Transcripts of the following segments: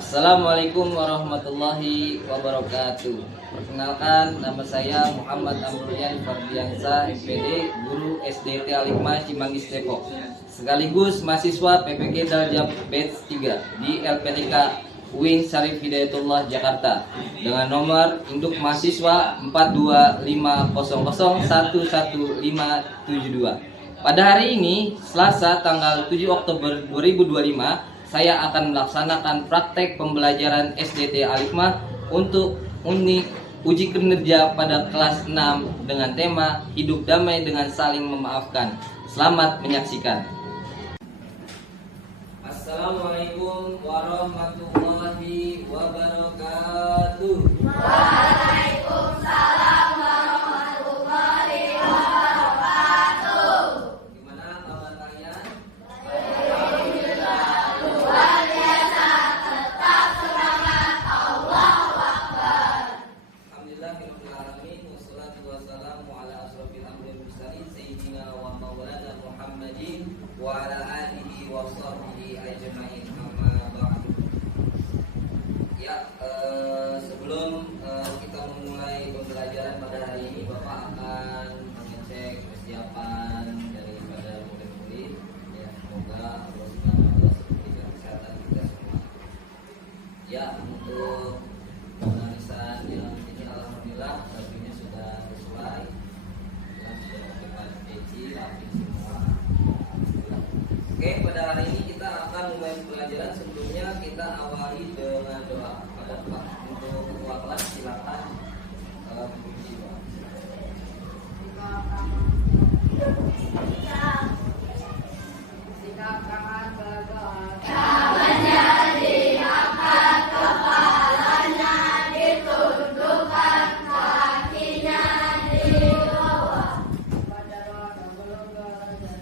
Assalamualaikum warahmatullahi wabarakatuh. Perkenalkan, nama saya Muhammad Amrulian Fardiansa, MPD, Guru SDT Al-Hikmah Cimanggis Depok, sekaligus mahasiswa PPG Daljab Batch 3 di LPTK UIN Syarif Hidayatullah Jakarta dengan nomor induk mahasiswa 42500111572. Pada hari ini, Selasa tanggal 7 Oktober 2025, saya akan melaksanakan praktek pembelajaran SDT Al-Hikmah untuk uji kinerja pada kelas 6 dengan tema Hidup Damai dengan Saling Memaafkan. Selamat menyaksikan. Assalamualaikum warahmatullahi wabarakatuh. Waalaikumsalam warahmatullahi wabarakatuh. Gimana kabar kalian? Alhamdulillah, luar biasa, tetap semangat, Allahu Akbar. Alhamdulillahirabbil alamin, wassalatu wassalamu ala asrofil anbiya'i wal mursalin sayyidina wa maulana Muhammadin wa ala alihi wa sahbihi ajmain, amma ba'du. Ya, sebelum kita memulai pembelajaran pada hari ini, Bapak akan mengecek kesiapan daripada murid-murid. Ya, semoga Allah Subhanahu wa taala memberikan kesehatan kita semua. Ya, untuk pemeriksaan yang ini alhamdulillah hasilnya sudah sesuai. Ya, sudah dapat peci, rapi semua. Oke, pada hari ini kita akan mulai pelajaran. Sebelumnya kita awali dengan doa. Pada Pak untuk ketua kelas silakan mempunyai doa. Sikap tangan berdoa. Tangannya diangkat, kepalanya ditundukkan, kakinya di bawah. Baca doa sebelum belajar.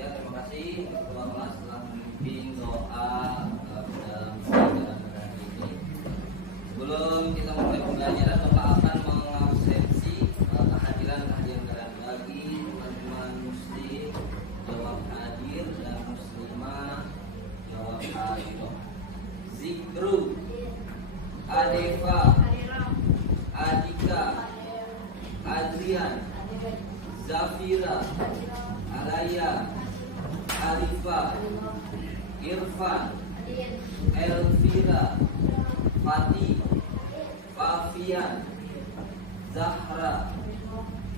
Ya, terima kasih ketua kelas telah memimpin doa dalam pembelajaran pada hari ini. Sebelum kita mulai pembelajaran, Bapak akan mengabsensi kehadiran kalian bagi teman-teman muslim jawab hadir dan muslimah jawab hadir. Zikru, Adefa, Adika, Adrian, Zafira, Alaya, Alifa, Irfan, Elvira, Fati, Fafian, Zahra,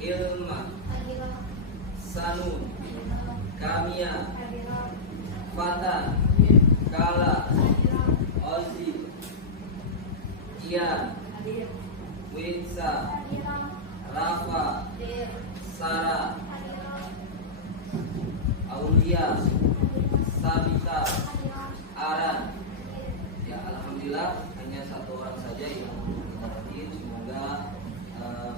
Ilma, Sanun, Kamia, Fatan, Kala, Ozi, Ian, Winsa, Rafa, Sarah, Aulia, Sabita, Aran. Ya, alhamdulillah hanya satu orang saja yang hadir. Semoga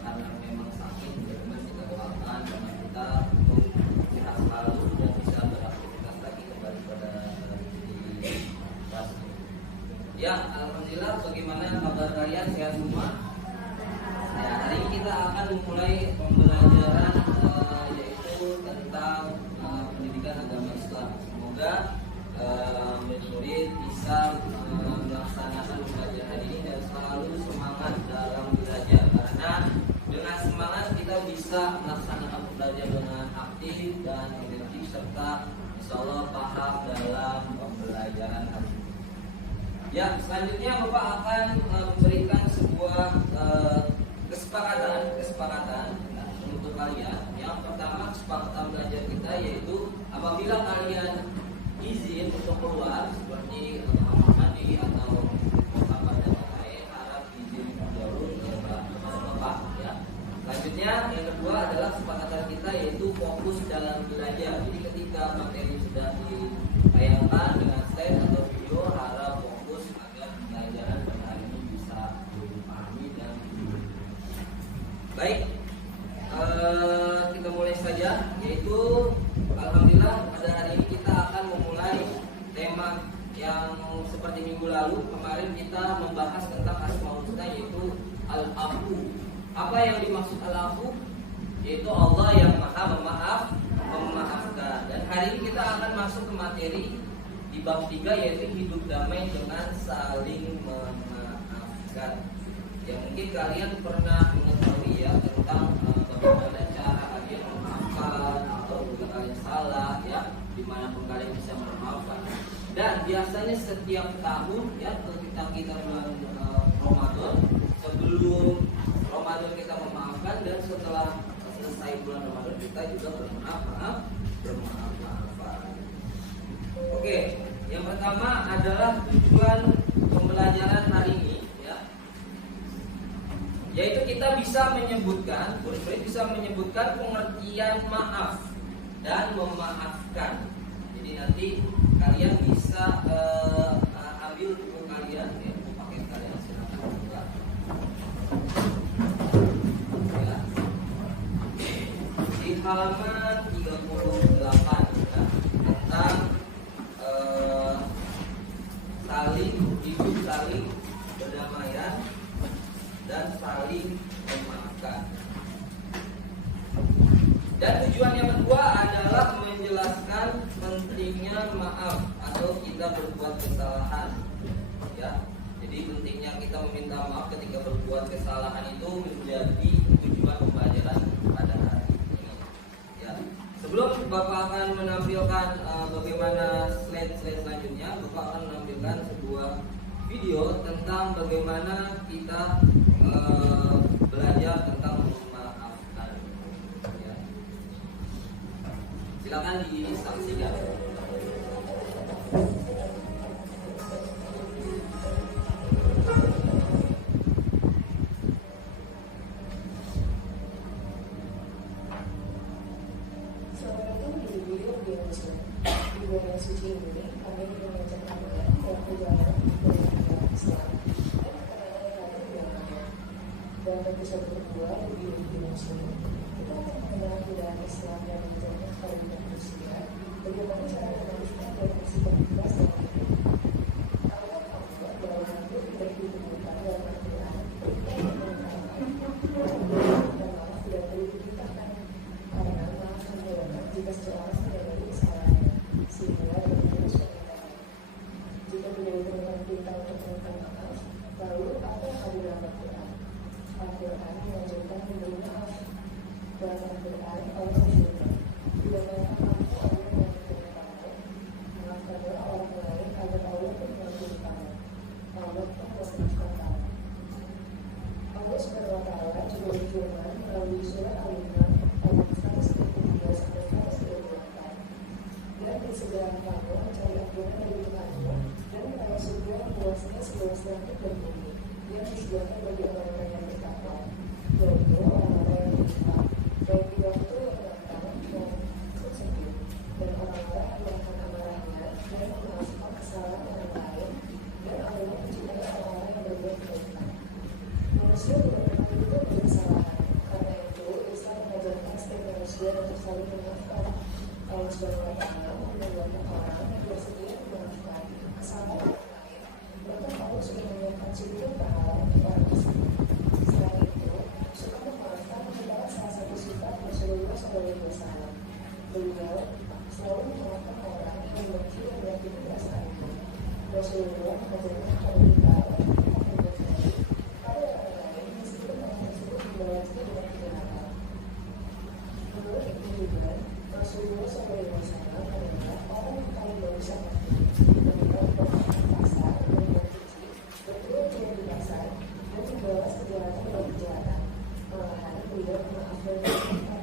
karena memang sakit, teman kita doakan karena kita untuk sehat selalu dan bisa beraktivitas lagi kembali pada kelas. Ya, alhamdulillah. Bagaimana kabar kalian? Sehat semua? Ya, hari ini kita akan memulai pembelajaran yaitu tentang pendidikan agama Islam. Semoga murid-murid bisa melaksanakan pembelajaran ini dan selalu semangat dalam belajar, karena dengan semangat kita bisa melaksanakan pembelajaran dengan aktif dan energi serta insya Allah paham dalam pembelajaran hari ini. Ya, selanjutnya Bapak akan memberikan sebuah kesepakatan untuk kalian. Yang pertama, kesepakatan belajar kita yaitu apabila kalian izin untuk keluar seperti mandi atau pada pakai harap izin dulu kepada Bapak ya. Selanjutnya yang kedua adalah kesepakatan kita yaitu fokus dalam belajar. Jadi ketika materi sudah ditayangkan dengan slide atau video, harap fokus agar pembelajaran pada hari ini bisa dipahami dan baik. Kita mulai saja, yaitu alhamdulillah pada hari ini kita akan memulai tema yang seperti minggu lalu. Kemarin kita membahas tentang Asmaul Husna yaitu Al-Afu. Apa yang dimaksud Al-Afu? Yaitu Allah yang Maha memaafkan. Dan hari ini kita akan masuk ke materi di bab 3 yaitu hidup damai dengan saling memaafkan. Ya, mungkin kalian pernah mengetahui ya tentang bagaimana cara kalian memaafkan atau jika kalian salah ya, dimanapun kalian bisa memaafkan. Dan biasanya setiap tahun ya ketika kita bulan Ramadan, sebelum Ramadan kita memaafkan dan setelah selesai bulan Ramadan kita juga bermaafan. Oke, yang pertama adalah tujuan pembelajaran hari ini ya, yaitu kita bisa menyebutkan, murid-murid bisa menyebutkan pengertian maaf dan memaafkan. Jadi nanti kalian bisa ambil buku kalian ya, buku paket kalian silakan buka. Ya. Di halaman 38 ya, tentang saling berdamaian dan saling memaafkan. Dan tujuan yang kedua adalah menjelaskan pentingnya maaf atau kita berbuat kesalahan. Ya, jadi pentingnya kita meminta maaf ketika berbuat kesalahan itu menjadi tujuan pembelajaran pada hari ini. Ya, sebelum Bapak akan menampilkan bagaimana slide selanjutnya, Bapak akan menampilkan sebuah video tentang bagaimana kita belajar tentang memaafkan. Ya. Silakan disaksikan. Assalamualaikum, di video Muslim. Di bulan suci ini kami mengajarkan dan perjalanan dalam Islam. Dan episode kedua di video Muslim kita akan mengenal budaya Islam dan menjaga kaum manusia. Bagaimana cara memanusiakan dan bersikap ikhlas dalam hidup. Allah bahwa hidup tidak ditemukan dalam Al-Quran dan maaf tidak perlu diceritakan karena maaf sempurna jika seseorang menyadari kesalahannya sehingga terus permintaan. Jika tidak ditemukan perintah untuk meminta maaf, lalu apa yang ada dalam Al-Quran? Al-Quran mengajarkan memberi maaf. Dalam Al-Quran Allah berfirman, "Bila mereka mampu ada yang memberi maaf, maafkanlah Subhanahu wa Ta'ala menguatkan orang yang bersedia memaafkan kesalahan orang lain, bahkan Allah sudah menyiapkan sumber pahala untuk orang tersebut. Selain itu, suka memaafkan adalah salah satu sifat Rasulullah SAW. Beliau selalu memaafkan orang yang membenci dan menyakiti perasaannya. Rasulullah mengajarkan kepada kita untuk berbuat baik pada orang lain meskipun orang tersebut membalasnya dengan kejahatan. Menurut Ibnu Hibban, Rasulullah SAW adalah orang yang paling berusaha mengenal permasalahan pasar dan mencuci, berturut-turut di pasar dan membalas kejahatan dan kejahatan. Malahan beliau memaafkan kejahatan.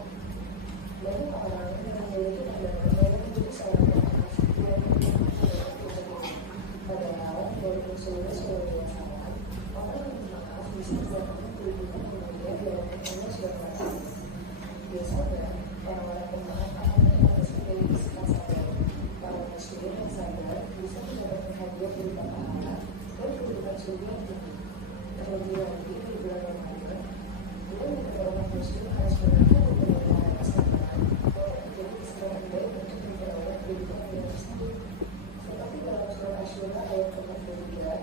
Banyak orang yang memiliki pandangan bahwa menjadi seorang pemaaf yang memaafkan kejahatan. Padahal dari Rasulullah SAW, orang yang memaaf bisa mendapatkan kedudukan kemudian di hadapan Allah SWT. Biasanya, orang-orang pemaaf akan mendapat memiliki sifat sabar. Para muslim yang sabar bisa mendapatkan hadiah berupa pahala dan kedudukan surga yang tinggi. Terlebih lagi di bulan Ramadan, bulan di mana orang muslim harus menahan dan menahan kesabaran dan menjadi kesempatan baik untuk memperoleh kedudukan yang tersebut. Seperti dalam surat Asy-Syura ayat 42,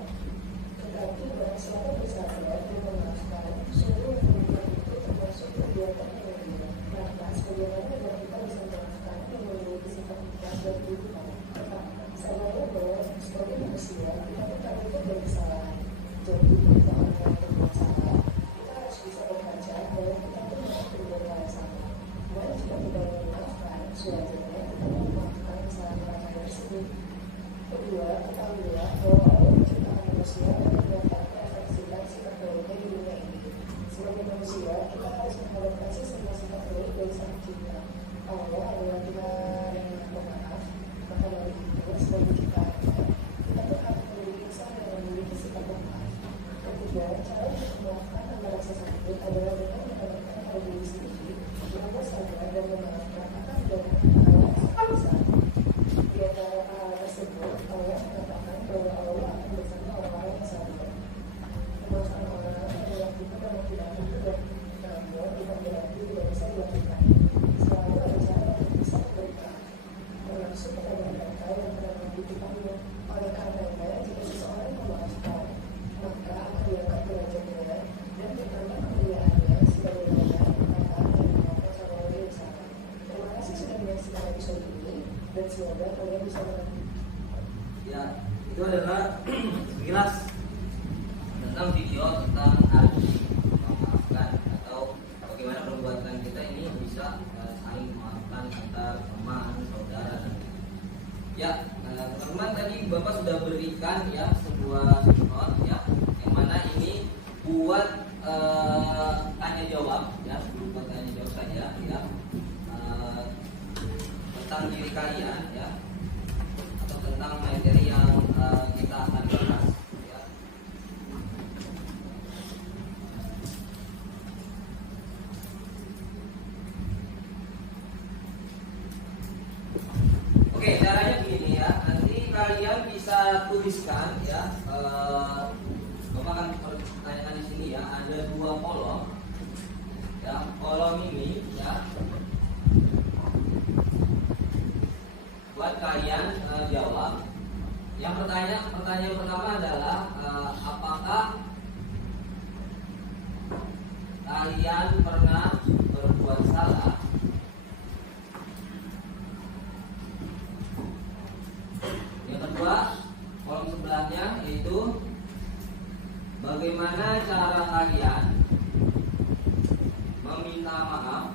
tetapi barang siapa bersabar dan memaafkan, sungguh kedudukan itu termasuk perbuatan yang mulia. Lantas, bagaimana agar kita bisa memaafkan yang memiliki sifat ikhlas dan kedudukan? Sadari bahwa sebagai manusia, kita tak luput dari kesalahan. Jadi, ketika orang lain berbuat salah, kita harus bisa berkaca bahwa kita pun berbuat hal yang sama. Dan jika tidak memaafkan, sewajarnya kita memaafkan kesalahan orang lain tersebut. Kedua, ketahuilah bahwa Allah menciptakan manusia dan mendapat merefleksikan sifat baiknya di dunia ini. Sebagai manusia, kita harus mengadaptasi semua sifat baik dari Sang Pencipta. Allah adalah Tuhan yang Maha Pemaaf. Maka dari itu, sebagai ciptaannya, kita pun harus menjadi insan yang memiliki sifat pemaaf. Ketiga, cara untuk memaafkan tanpa rasa sakit adalah dengan menanamkan pada diri sendiri, dengan sabar dan memaafkan akan mendapatkan pahala yang sangat besar. Di antara pahala tersebut, Allah mengatakan bahwa Allah akan bersama orang-orang yang sabar. Memaafkan orang adalah kita dalam tidak mudah, namun bukan berarti tidak bisa dilakukan. Selalu ada cara untuk bisa memberikan, termasuk kepada mereka yang pernah membutuhkannya. Oleh karenanya, jika seseorang memaafkan, maka akan diangkat derajatnya dan bertambah kemuliaannya sebagaimana perkataan yang dimaafkan Sallallahu Alaihi Wasallam. Terima kasih sudah menyaksikan episode ini dan semoga kalian bisa mengerti. Ya, itu adalah sekilas tentang video tentang arti memaafkan atau bagaimana perbuatan kita ini bisa saling memaafkan antar teman, saudara dan ya, teman-teman tadi Bapak sudah berikan ya sebuah screenshot ya yang mana ini buat tanya jawab ya, buat tanya jawab saja ya tentang diri kalian ya atau tentang materi yang kita akan bahas ya. Oke, caranya begini ya. Nanti kalian bisa tuliskan ya. Bapak akan pertanyakan di sini ya. Ada dua kolom. Ya, kolom ini ya. Buat kalian jawab. Yang pertanyaan pertama adalah apakah kalian pernah berbuat salah? Yang kedua, kolom sebelahnya yaitu bagaimana cara kalian meminta maaf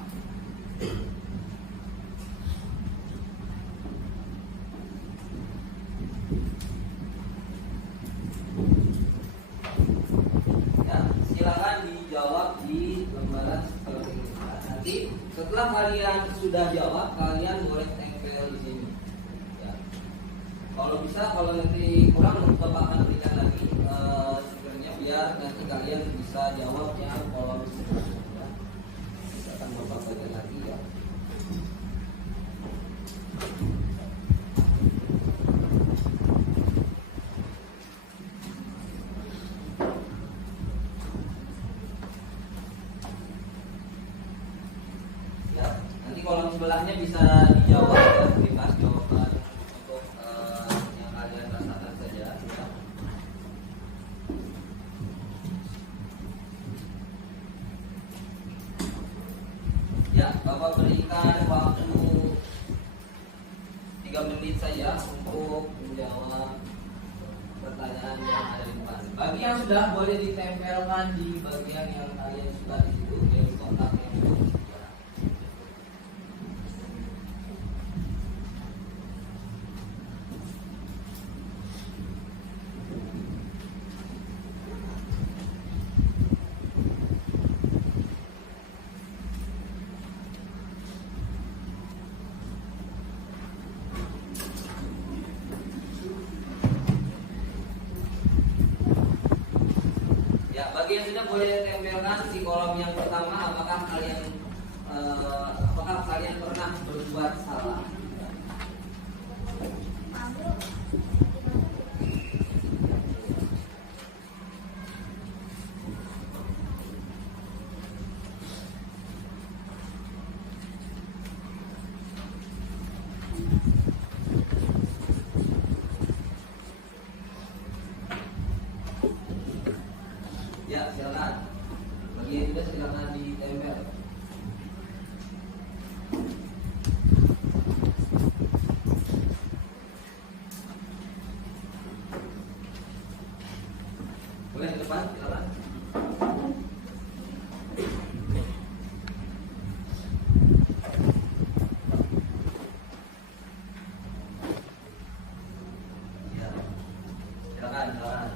ya, silakan dijawab di lembaran seperti ini. Nanti setelah kalian sudah jawab, kalian boleh tempel di sini. Ya. Kalau bisa, kalau nanti kurang, Bapak akan berikan lagi stikernya biar nanti kalian bisa jawabnya kolom selanjutnya. Ya. Akan Bapak berikan lagi ya. Ya, nanti kolom sebelahnya bisa dijawab ya. 3 menit saja untuk menjawab pertanyaan yang ada di depan. Bagi yang sudah, boleh ditempelkan di bagian yang kalian suka di situ, yaitu kotak yang itu. Bagi yang sudah, boleh tempelkan di kolom yang pertama apakah kalian pernah berbuat salah. Ya, silakan. Bagi yang sudah, silakan ditempel. Boleh ke depan, silakan. Ya, silakan, silakan.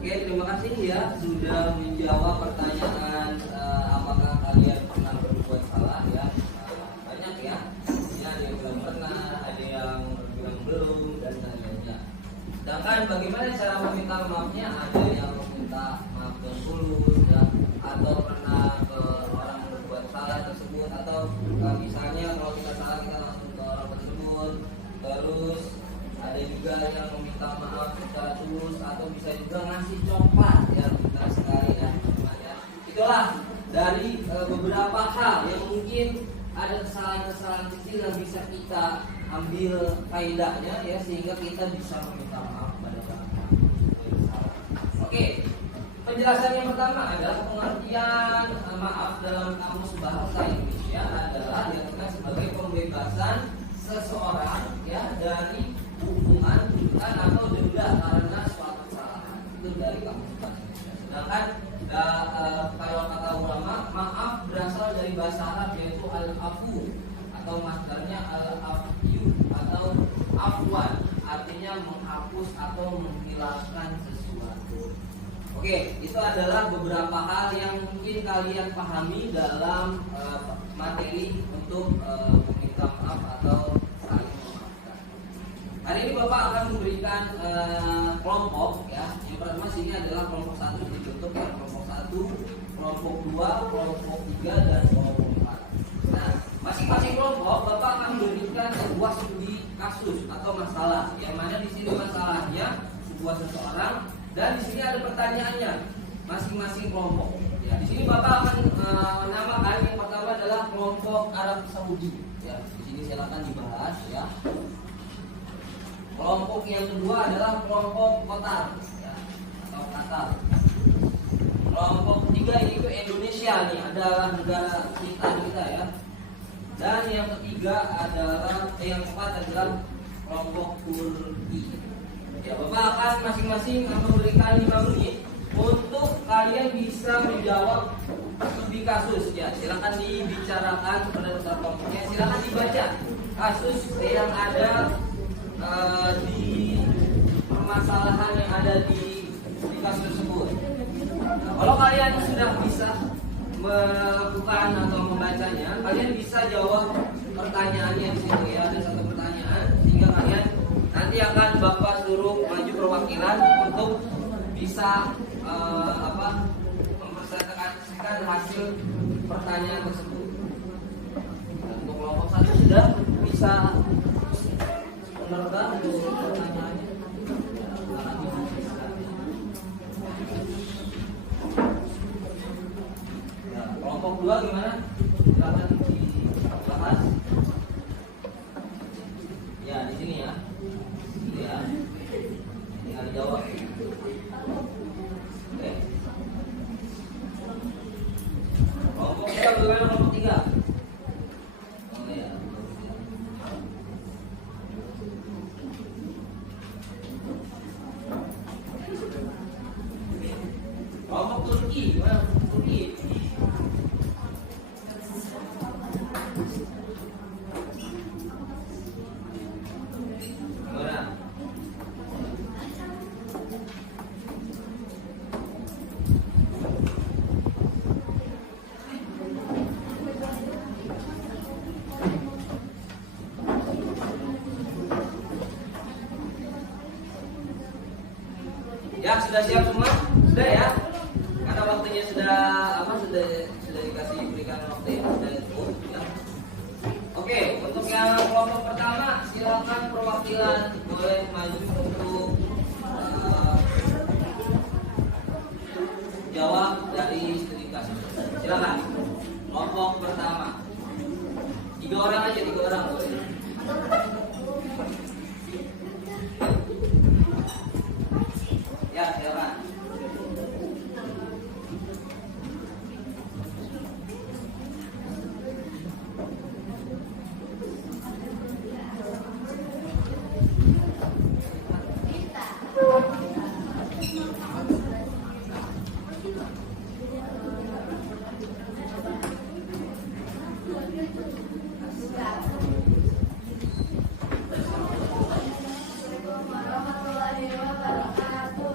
Oke, terima kasih ya sudah menjawab pertanyaan apakah kalian pernah berbuat salah ya. Banyak ya. Ini ada yang bilang pernah, ada yang bilang belum dan lain-lainnya. Sedangkan bagaimana cara meminta maafnya? Ada yang meminta maaf tulus ya, atau pernah ke orang yang berbuat salah tersebut, atau misalnya kalau kita salah kita langsung ke orang tersebut. Terus ada juga yang meminta maaf secara tulus, atau bisa juga ngasih coklat ya, kita sekali ya. Itulah dari beberapa hal yang mungkin ada kesalahan-kesalahan kecil yang bisa kita ambil faedahnya ya, sehingga kita bisa meminta maaf kepada orang yang salah. Oke, penjelasan yang pertama adalah pengertian maaf dalam kamus bahasa Indonesia adalah yang dikenal sebagai pembebasan seseorang ya dari hukuman, tuduhan atau denda karena suatu kesalahan. Itu dari kamus bahasa Indonesia. Sedangkan kalau kata ulama, maaf berasal dari bahasa Arab yaitu al-afu atau masdarnya al-afyu atau afwan, artinya menghapus atau menghilangkan sesuatu. Oke, itu adalah beberapa hal yang mungkin kalian pahami dalam materi untuk meminta maaf atau saling memaafkan. Hari ini Bapak akan memberikan kelompok ya. Yang pertama sini adalah kelompok 1 dibentuk ya, kelompok 1, kelompok 2, kelompok 3 dan kelompok 4. Nah, masing-masing kelompok Bapak akan memberikan sebuah studi kasus atau masalah. Yang mana di sini masalahnya sebuah seseorang dan di sini ada pertanyaannya masing-masing kelompok. Ya, di sini Bapak akan menamakan yang pertama adalah kelompok kelompok Arab Saudi. Ya, di sini silakan dibahas ya. Kelompok yang kedua adalah kelompok Qatar, ya, atau Qatar. Kelompok ketiga ini itu Indonesia nih, adalah negara kita ya. Dan yang ketiga adalah yang keempat adalah kelompok Turki. Ya, Bapak akan masing-masing memberikan 5 menit untuk kalian bisa menjawab studi kasus. Ya, silakan dibicarakan kepada dokter kelompoknya. Silakan dibaca kasus yang ada di permasalahan yang ada di kasus tersebut. Nah, kalau kalian sudah bisa melakukan atau membacanya, kalian bisa jawab pertanyaannya di sini ya. Ada satu pertanyaan sehingga kalian nanti akan Bapak suruh maju perwakilan untuk bisa mempresentasikan hasil pertanyaan tersebut. Dan untuk kelompok satu sudah bisa menerka pertanyaannya. Ya, kelompok dua gimana? Silakan dibahas. Ya, di sini ya. Ini ya. Tinggal dijawab. Oke. Kelompok kita bagaimana kelompok tiga? Oh ya. Kelompok Turki, gimana? Turki. Gimana? Ya, sudah siap semua? Sudah ya? Karena waktunya sudah dikasih berikan waktu yang sudah cukup ya. Oke, untuk yang kelompok pertama silakan perwakilan boleh maju untuk jawab dari studi kasus. Silakan. Kelompok pertama. 3 orang aja, 3 orang boleh. Ya, silakan. Warahmatullahi wabarakatuh.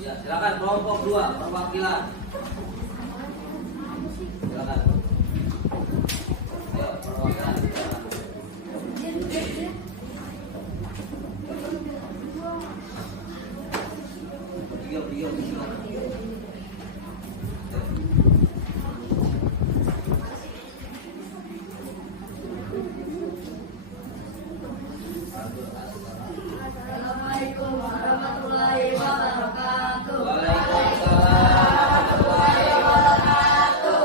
Ya, silakan kelompok 2 perwakilan. Silakan. Ayo, perwakilan. Tiga. Assalamualaikum warahmatullahi wabarakatuh. Waalaikumsalam warahmatullahi wabarakatuh.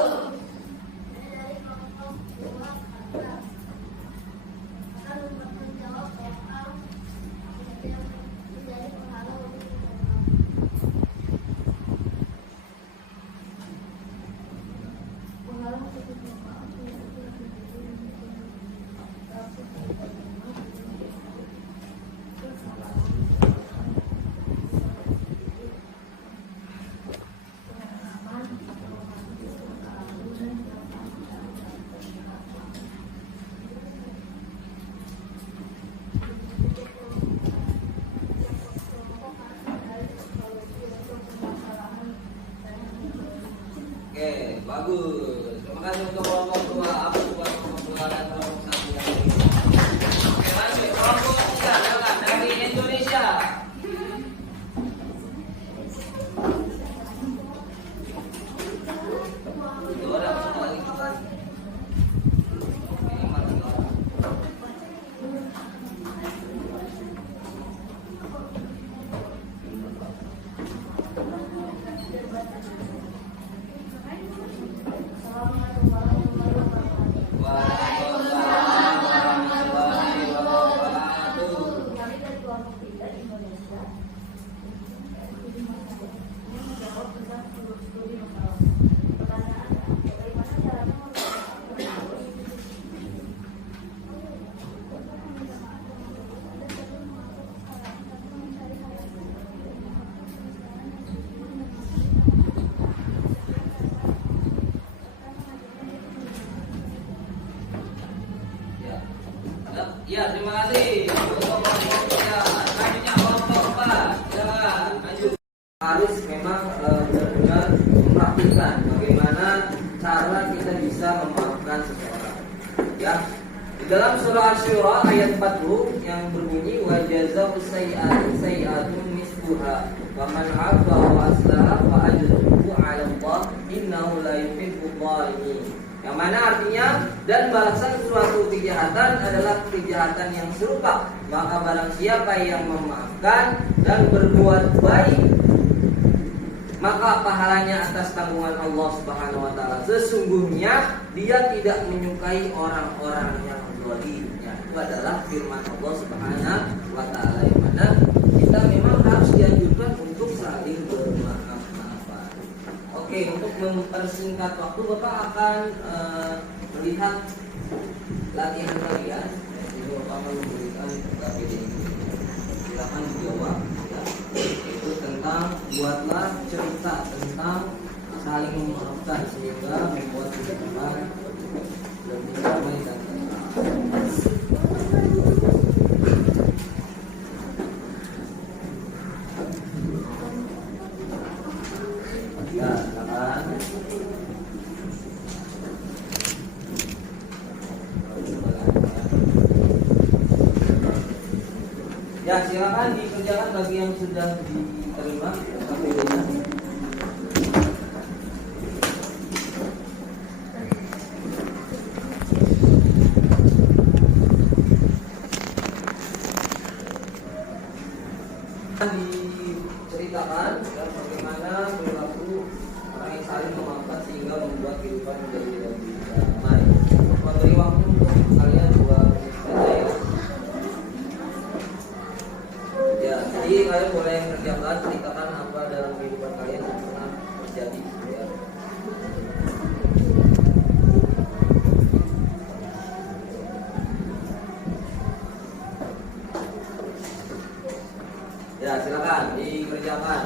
terima kasih. Ya, selanjutnya Bapak, silakan maju. Harus memang benar-benar mempraktikkan bagaimana cara kita bisa memaafkan seseorang. Ya, di dalam surah Asy-Syura ayat 40 yang berbunyi wa jazaa'u sayyi'atun misluha wa man 'afa wa aslaha fa ajruhu 'ala Allah innahu la yuhibbul zalimin. Yang mana artinya dan balasan suatu kejahatan adalah kejahatan yang serupa. Maka barang siapa yang memaafkan dan berbuat baik, maka pahalanya atas tanggungan Allah Subhanahu wa taala. Sesungguhnya dia tidak menyukai orang-orang yang zalim. Itu adalah firman Allah Subhanahu wa taala yang mana kita memang harus dianjurkan untuk saling bermaaf-maafan. Oke, untuk mempersingkat waktu Bapak akan melihat latihan kalian. Jadi Bapak akan memberikan KPD ini. Silakan dijawab. Itu tentang buatlah cerita tentang saling memaafkan sehingga membuat hubungan lebih damai dan tenang. Ya, silakan. Ya, silakan dikerjakan bagi yang sudah diterima KPD-nya. Diceritakan ya, bagaimana perilaku orang yang saling memaafkan sehingga membuat kehidupan menjadi lebih damai. Memberi waktu untuk kalian 2 menit saja ya. Ya, jadi kalian boleh kerjakan, ceritakan apa dalam kehidupan kalian yang pernah terjadi. Ya. Ya, silakan dikerjakan.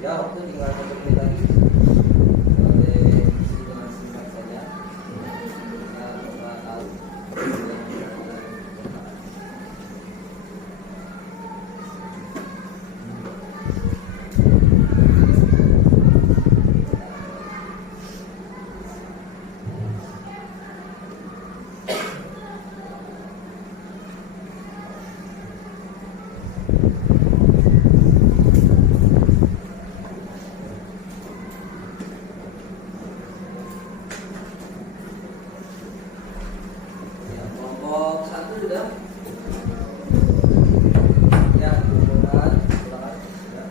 Ya, waktu tinggal 1 menit lagi. Boleh isi dengan singkat saja. Kita coba tahu. Ya, kelompok 1 sudah. Ya, silakan. Ya.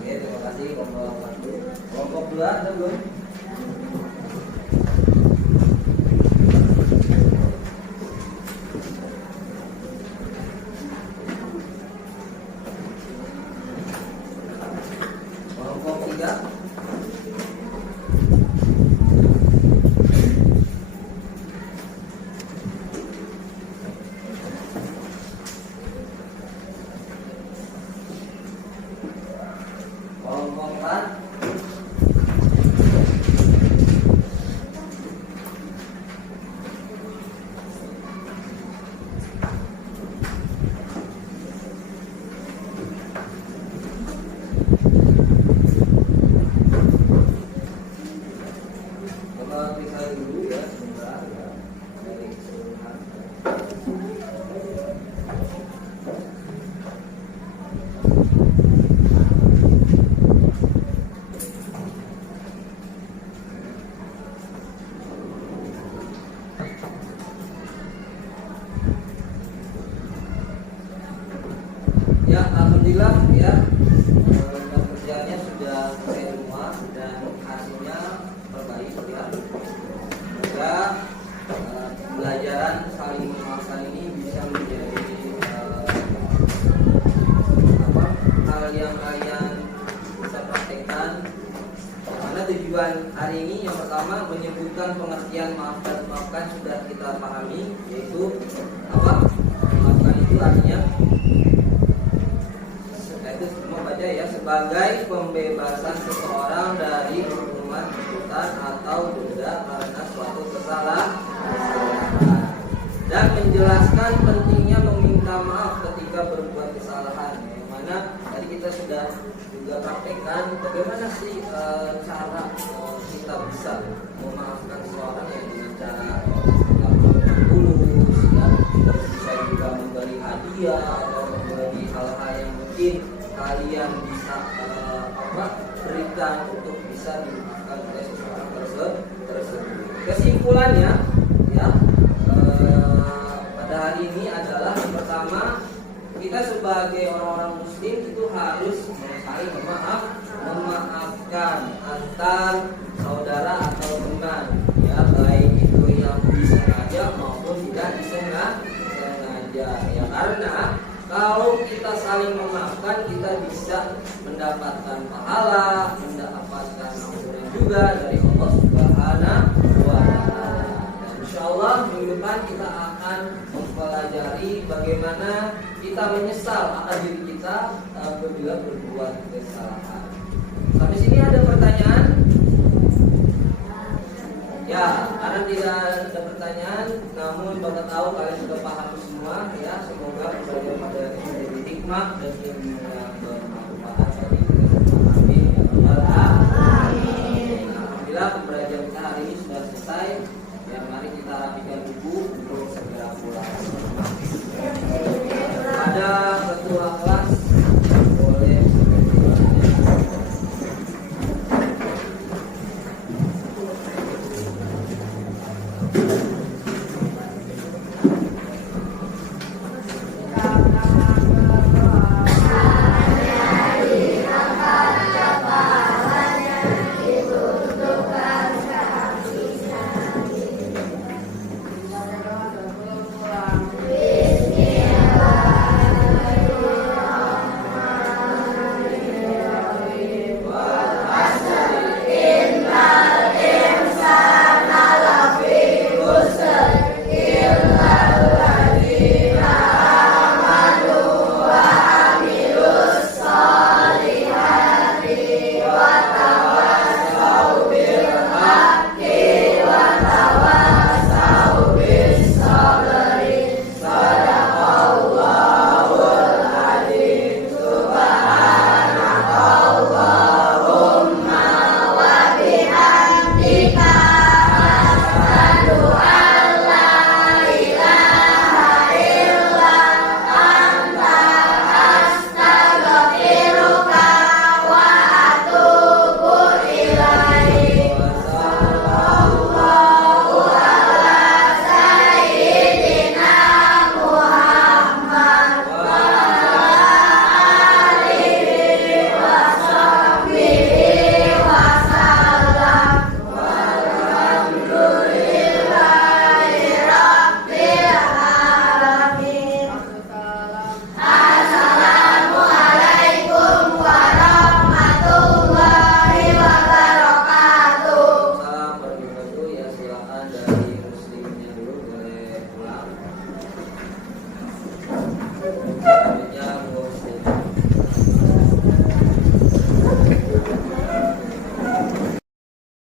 Oke, terima kasih kelompok 1. Kelompok 2 ada belum? Kelompok 3. tujuan hari ini yang pertama menyebutkan pengertian maafkan sudah kita pahami, yaitu apa? Maafkan itu artinya itu semua baca ya, sebagai pembebasan seseorang dari hukuman tuntutan atau denda karena suatu kesalahan dan menjelaskan pentingnya meminta maaf ketika berbuat kesalahan. Yang mana tadi kita sudah juga praktekkan bagaimana sih cara kita bisa memaafkan seseorang yang dengan cara tulus, ya, terus bisa juga memberi hadiah atau memberi hal-hal yang mungkin kalian bisa berikan untuk bisa dimaafkan oleh seseorang tersebut. Kesimpulannya, ya, pada hari ini adalah yang pertama, kita sebagai orang-orang muslim itu harus saling memaafkan antar saudara atau teman, ya, baik itu yang disengaja maupun tidak disengaja, ya, karena kalau kita saling memaafkan, kita bisa mendapatkan pahala, mendapatkan ampunan juga dari Allah Subhanahu wa Ta'ala. Dan insyaallah minggu depan kita akan mempelajari bagaimana kita menyesal akan diri kita apabila berbuat kesalahan. Sampai sini ada pertanyaan? Ya, karena tidak ada pertanyaan, namun Bapak tahu kalian sudah paham semua, ya. Semoga pembelajaran pada ini menjadi hikmah